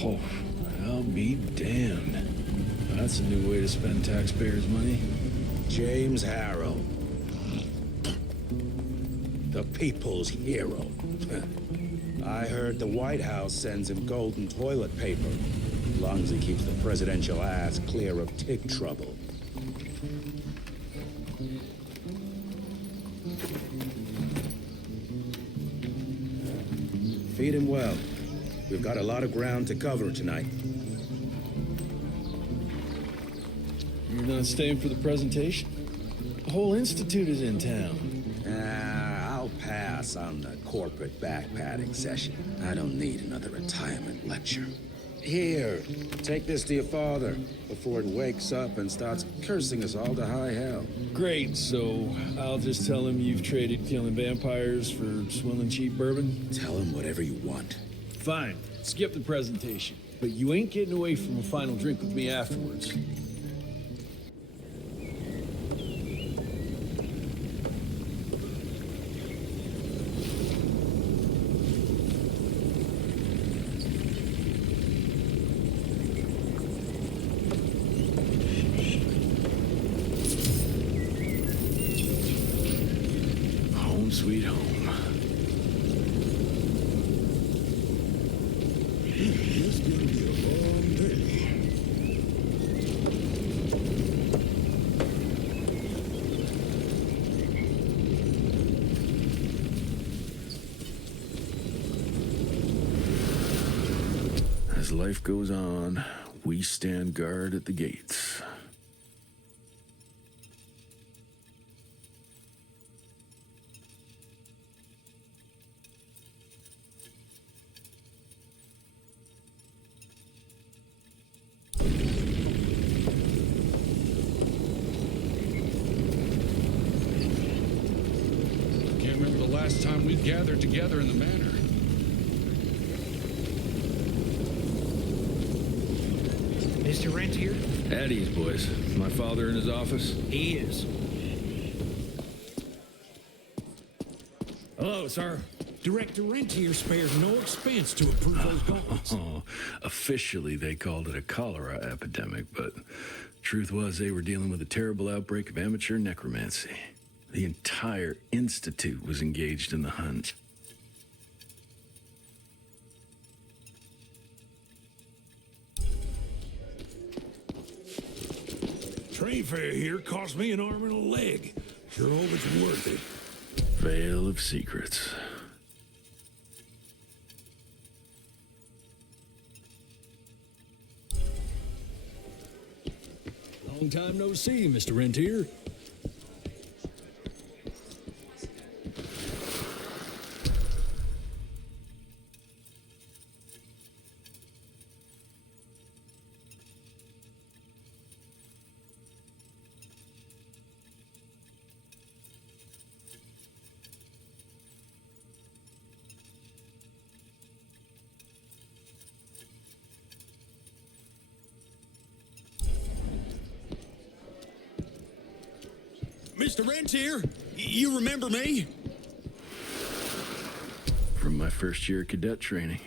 Oh, I'll be damned. That's a new way to spend taxpayers' money. James Harrow. The people's hero. I heard the White House sends him golden toilet paper, as long as he keeps the presidential ass clear of tick trouble. Feed him well. We've got a lot of ground to cover tonight. You're not staying for the presentation? The whole institute is in town. I'll pass on the corporate backpatting session. I don't need another retirement lecture. Here, take this to your father before it wakes up and starts cursing us all to high hell. Great, so I'll just tell him you've traded killing vampires for swilling cheap bourbon? Tell him whatever you want. Fine, skip the presentation. But you ain't getting away from a final drink with me afterwards. Home sweet home. It's gonna be a long day. As life goes on, we stand guard at the gates. Can't remember the last time we gathered together in the manor. Mr. Rentier? At ease, boys. My father in his office? He is. Hello, sir. Director Rentier spares no expense to approve those goals. Oh, officially they called it a cholera epidemic, but truth was they were dealing with a terrible outbreak of amateur necromancy. The entire institute was engaged in the hunt. Train fare here cost me an arm and a leg. Sure hope it's worth it. Veil of secrets. Long time no see, Mr. Rentier. Mr. Rentier, you remember me? From my first year of cadet training.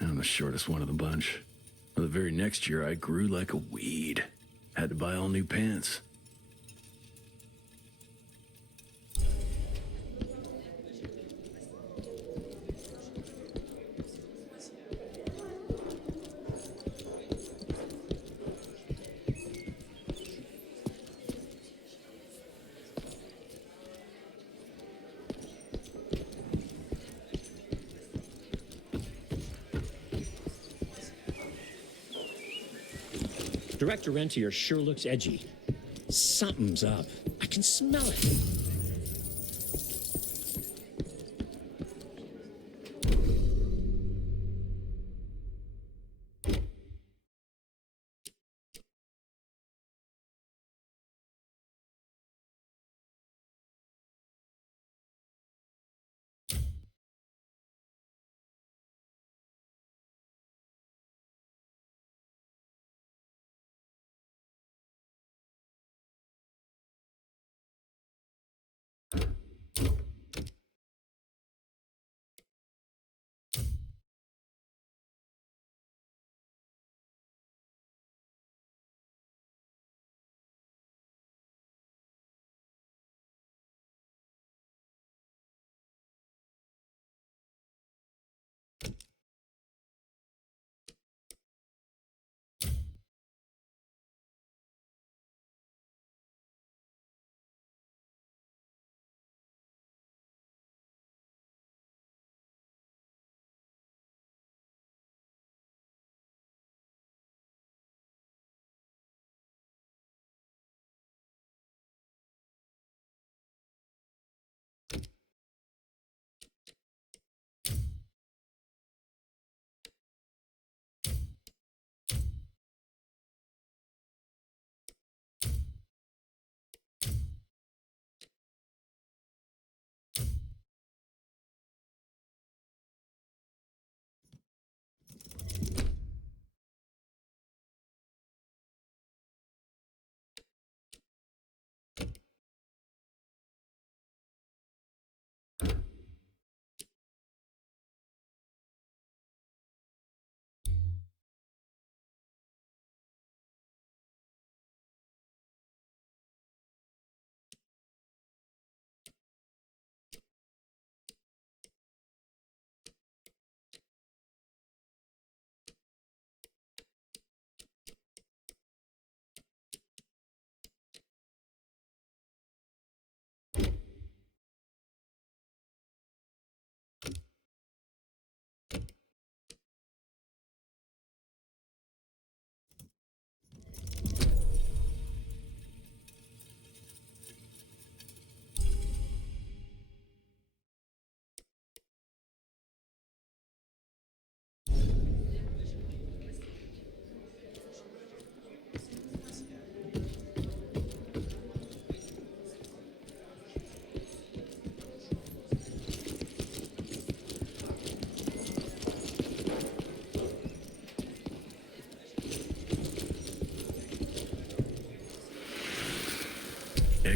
I'm the shortest one of the bunch. Well, the very next year, I grew like a weed. Had to buy all new pants. Director Rentier sure looks edgy. Something's up. I can smell it.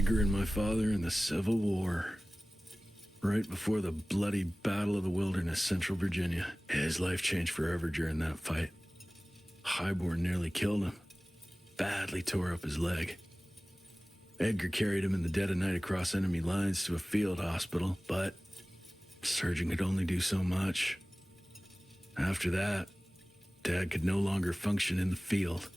Edgar and my father in the Civil War. Right before the bloody Battle of the Wilderness, Central Virginia. His life changed forever during that fight. Highborn nearly killed him. Badly tore up his leg. Edgar carried him in the dead of night across enemy lines to a field hospital, but the surgeon could only do so much. After that, Dad could no longer function in the field.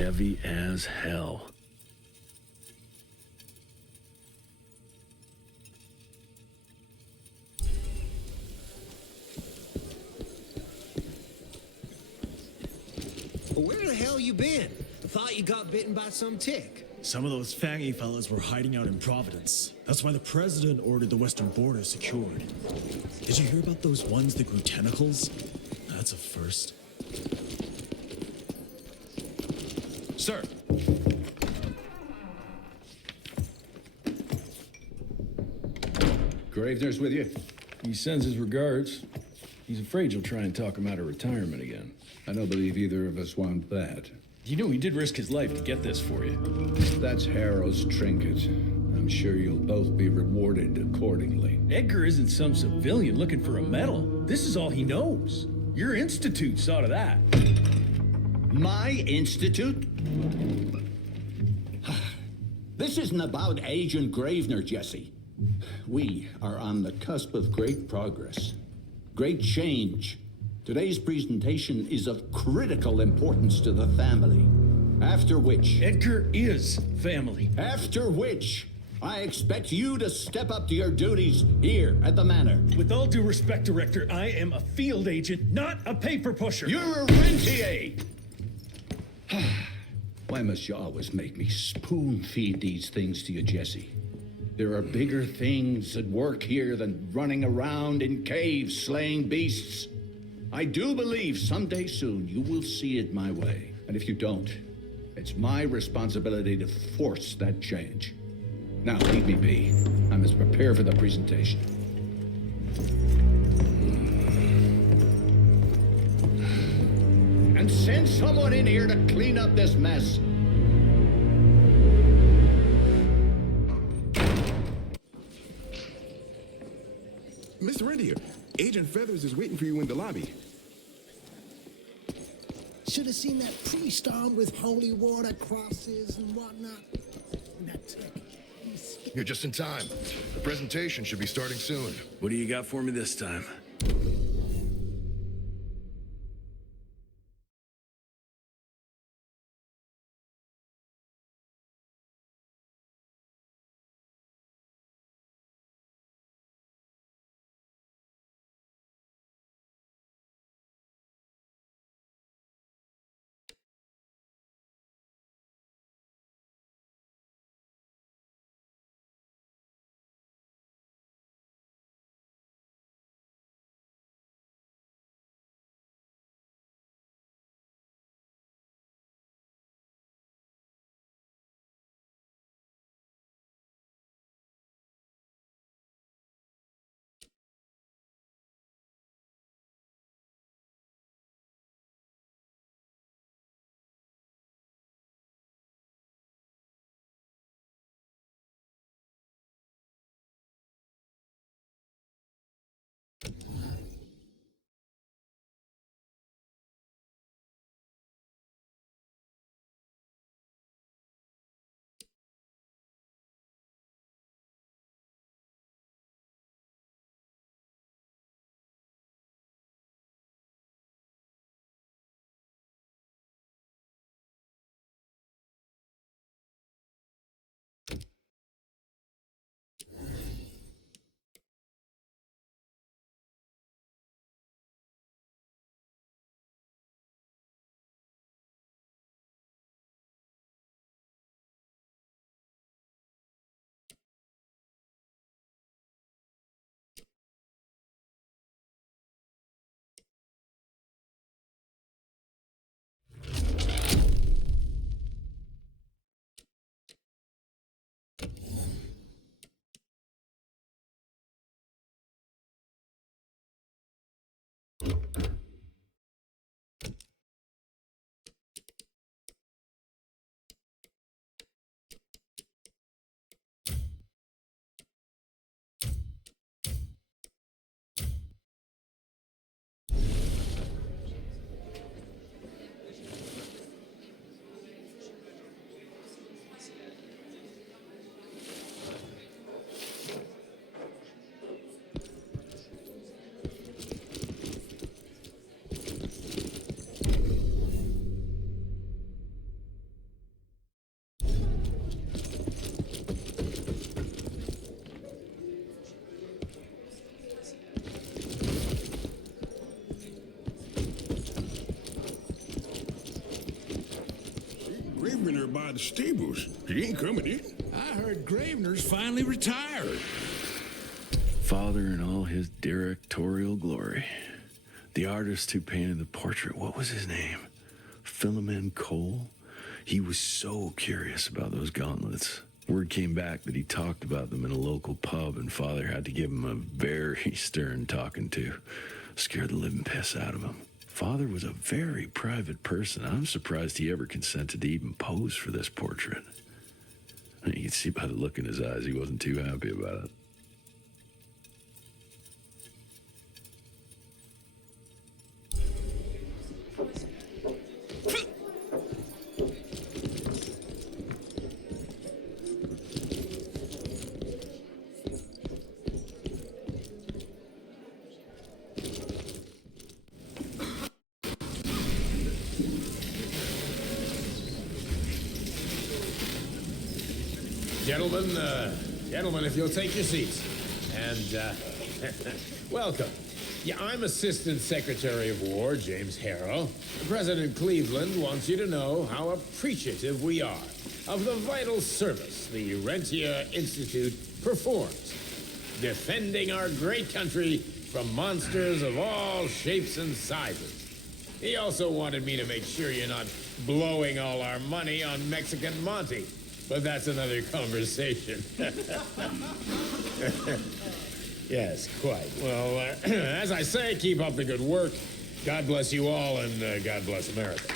heavy as hell. Where the hell you been? I thought you got bitten by some tick. Some of those fangy fellas were hiding out in Providence. That's why the president ordered the western border secured. Did you hear about those ones that grew tentacles? That's a first. Sir. Gravener's with you? He sends his regards. He's afraid you'll try and talk him out of retirement again. I don't believe either of us want that. You know he did risk his life to get this for you. That's Harrow's trinket. I'm sure you'll both be rewarded accordingly. Edgar isn't some civilian looking for a medal. This is all he knows. Your institute saw to that. My institute? This isn't about Agent Gravener, Jesse. We are on the cusp of great progress, great change. Today's presentation is of critical importance to the family. After which... Edgar is family. After which, I expect you to step up to your duties here at the Manor. With all due respect, Director, I am a field agent, not a paper pusher. You're a rentier! Why must you always make me spoon-feed these things to you, Jesse? There are bigger things at work here than running around in caves slaying beasts. I do believe someday soon you will see it my way. And if you don't, it's my responsibility to force that change. Now, leave me be. I must prepare for the presentation. And send someone in here to clean up this mess. Mr. Rentier, Agent Feathers is waiting for you in the lobby. Should have seen that priest armed with holy water, crosses, and whatnot. And that tick. You're just in time. The presentation should be starting soon. What do you got for me this time? Gravener by the stables. He ain't coming in. I heard Gravener's finally retired. Father in all his directorial glory. The artist who painted the portrait, what was his name? Philomen Cole? He was so curious about those gauntlets. Word came back that he talked about them in a local pub, and Father had to give him a very stern talking to. Scared the living piss out of him. Father was a very private person. I'm surprised he ever consented to even pose for this portrait. You can see by the look in his eyes he wasn't too happy about it. Gentlemen, if you'll take your seats. And, welcome. Yeah, I'm Assistant Secretary of War, James Harrow. President Cleveland wants you to know how appreciative we are of the vital service the Rentier Institute performs, defending our great country from monsters of all shapes and sizes. He also wanted me to make sure you're not blowing all our money on Mexican Monty. But that's another conversation. Yes, quite. Well, as I say, keep up the good work. God bless you all, and God bless America.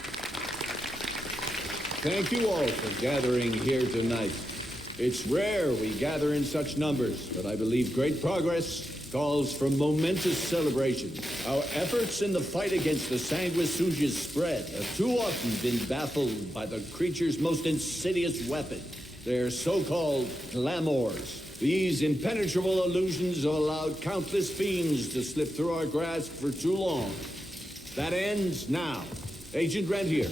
Thank you all for gathering here tonight. It's rare we gather in such numbers, but I believe great progress calls for momentous celebration. Our efforts in the fight against the sanguisuga's spread have too often been baffled by the creature's most insidious weapon, their so-called glamours. These impenetrable illusions have allowed countless fiends to slip through our grasp for too long. That ends now. Agent Rentier,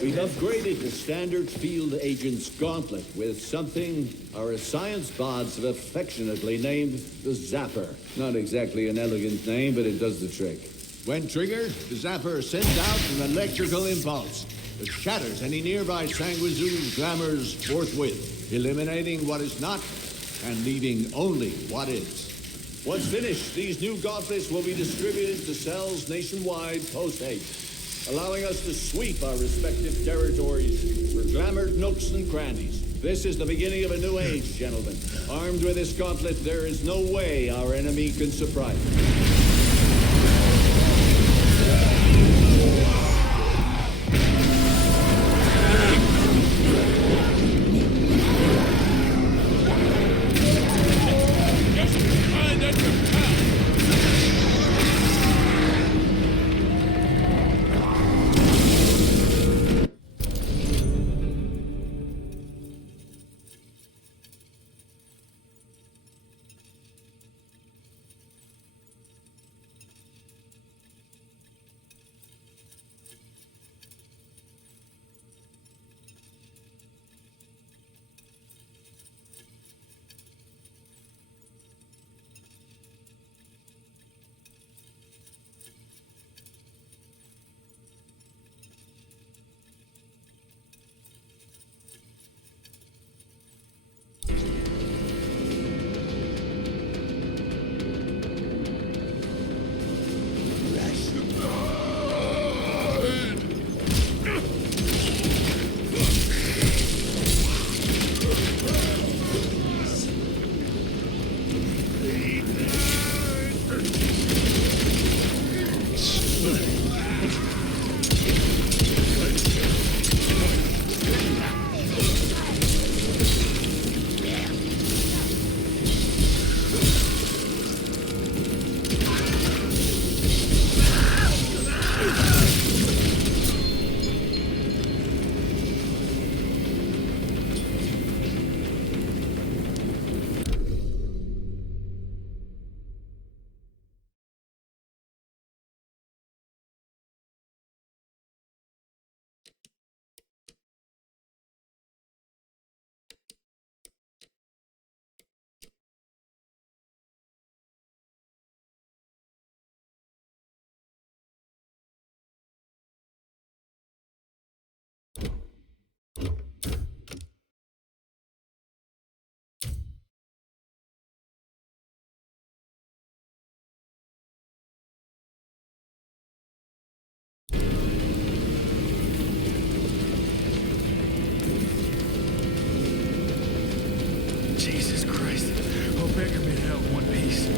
we've upgraded the standard field agent's gauntlet with something our science bods have affectionately named the Zapper. Not exactly an elegant name, but it does the trick. When triggered, the Zapper sends out an electrical impulse that shatters any nearby sanguisuga's glamours forthwith, eliminating what is not and leaving only what is. Once finished, these new gauntlets will be distributed to cells nationwide post-haste, allowing us to sweep our respective territories for glamored nooks and crannies. This is the beginning of a new age, gentlemen. Armed with this gauntlet, there is no way our enemy can surprise us. Jesus Christ. Hope Edgar made it out in one piece.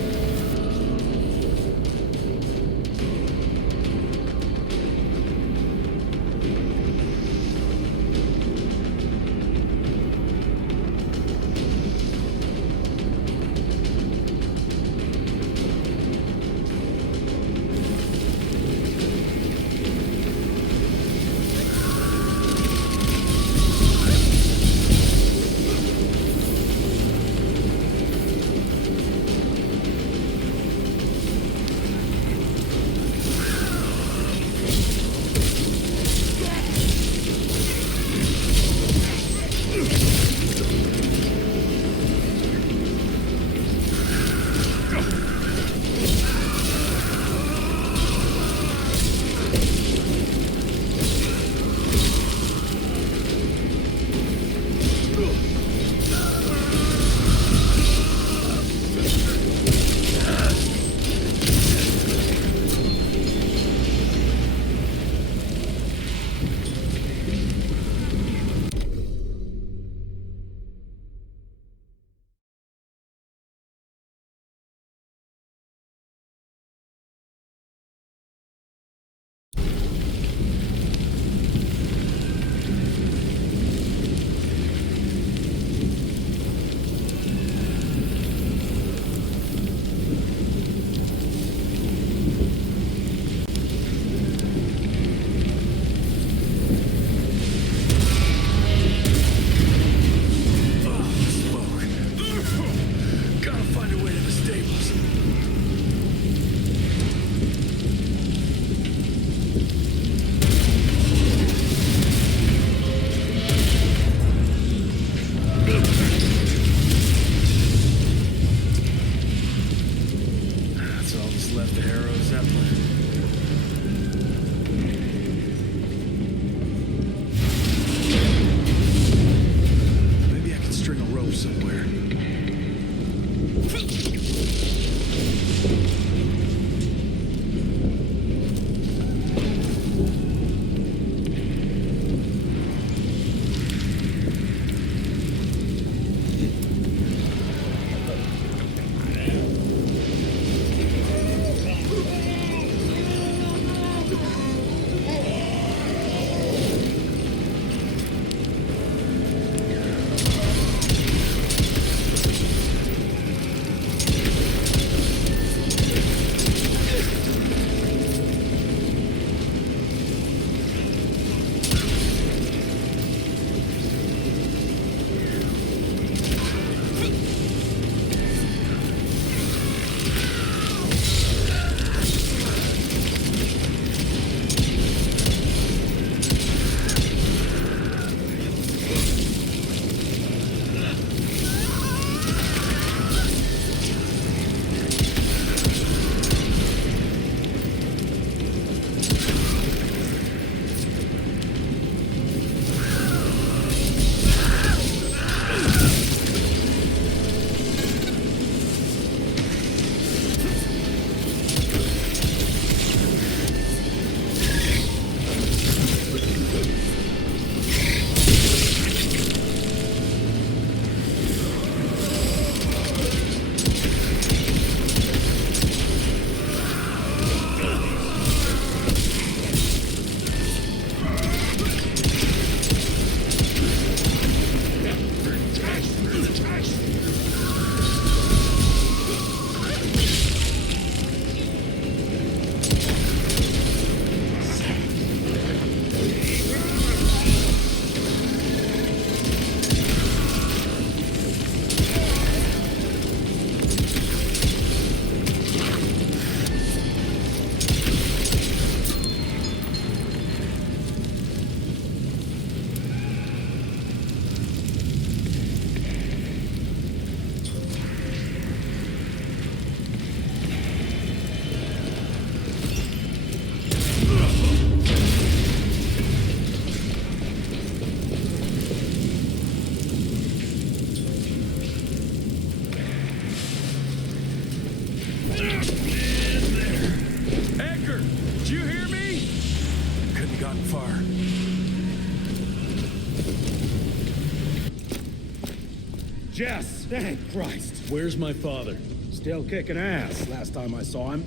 Jess, thank Christ. Where's my father? Still kicking ass last time I saw him.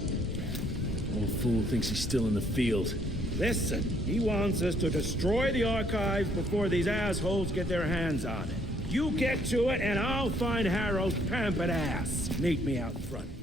Old fool thinks he's still in the field. Listen, he wants us to destroy the archives before these assholes get their hands on it. You get to it, and I'll find Harold's pampered ass. Meet me out front.